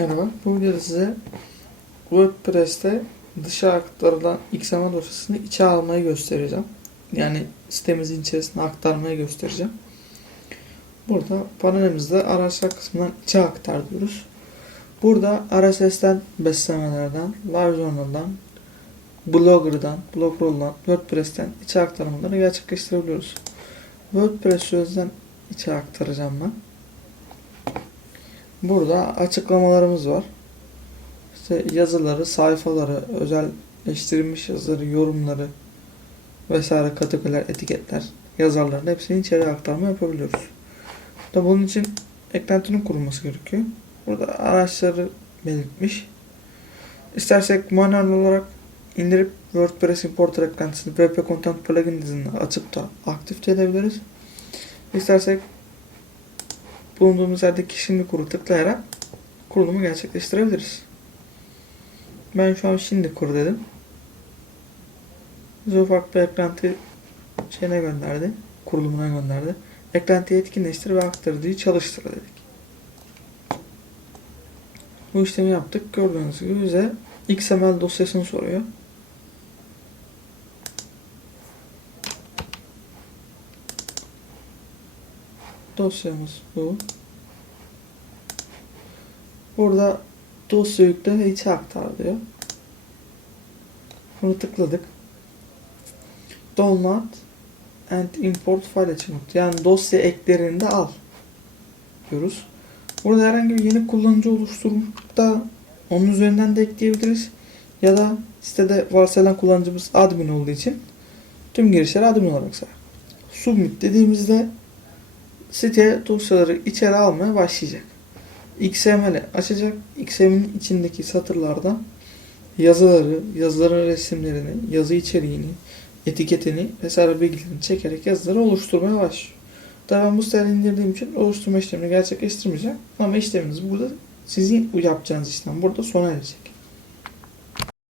Merhaba, bu videoda size WordPress'te dışa aktarılan XML dosyasını içe almayı göstereceğim. Yani sitemizin içerisine aktarmayı göstereceğim. Burada panelimizde araçlar kısmından içe aktar diyoruz. Burada RSS'ten beslemelerden, LiveJournal'dan, Blogger'dan, Blogroll'dan, WordPress'ten içe aktarmaları gerçekleştirebiliyoruz. WordPress sözden içe aktaracağım ben. Burada açıklamalarımız var. İşte yazıları, sayfaları, özelleştirilmiş yazıları, yorumları vesaire kategoriler, etiketler, yazarların hepsini içeri aktarma yapabiliyoruz. Da bunun için eklentinin kurulması gerekiyor. Burada araçları belirtmiş. İstersek manuel olarak indirip WordPress importer eklentisini WP Content plugin dizini açıp da aktif edebiliriz. İstersek bulunduğumuz yerdeki şimdi kuru tıklayarak kurulumu gerçekleştirebiliriz. Ben şu an şimdi kur dedim. Bize ufak bir eklenti şeyine gönderdi. Kurulumuna gönderdi. Eklentiyi etkinleştir ve aktarıcıyı çalıştır dedik. Bu işlemi yaptık. Gördüğünüz gibi bize XML dosyasını soruyor. Dosyamız bu. Burada dosya yükle ve içe aktar diyor. Bunu tıkladık. Download and import file achievement. Yani dosya eklerini de al diyoruz. Burada herhangi bir yeni kullanıcı oluşturup da onun üzerinden de ekleyebiliriz. Ya da sitede varsayılan kullanıcımız admin olduğu için tüm girişleri admin olarak sayar. Submit dediğimizde site dosyaları içeri almaya başlayacak. XML'i açacak. XML'in içindeki satırlardan yazıları, yazıların resimlerini, yazı içeriğini, etiketini vesaire bilgilerini çekerek yazıları oluşturmaya başlıyor. Tabii ben bu siteleri indirdiğim için oluşturma işlemini gerçekleştirmeyeceğim. Ama işlemimiz burada sizin yapacağınız işlem burada sona erecek.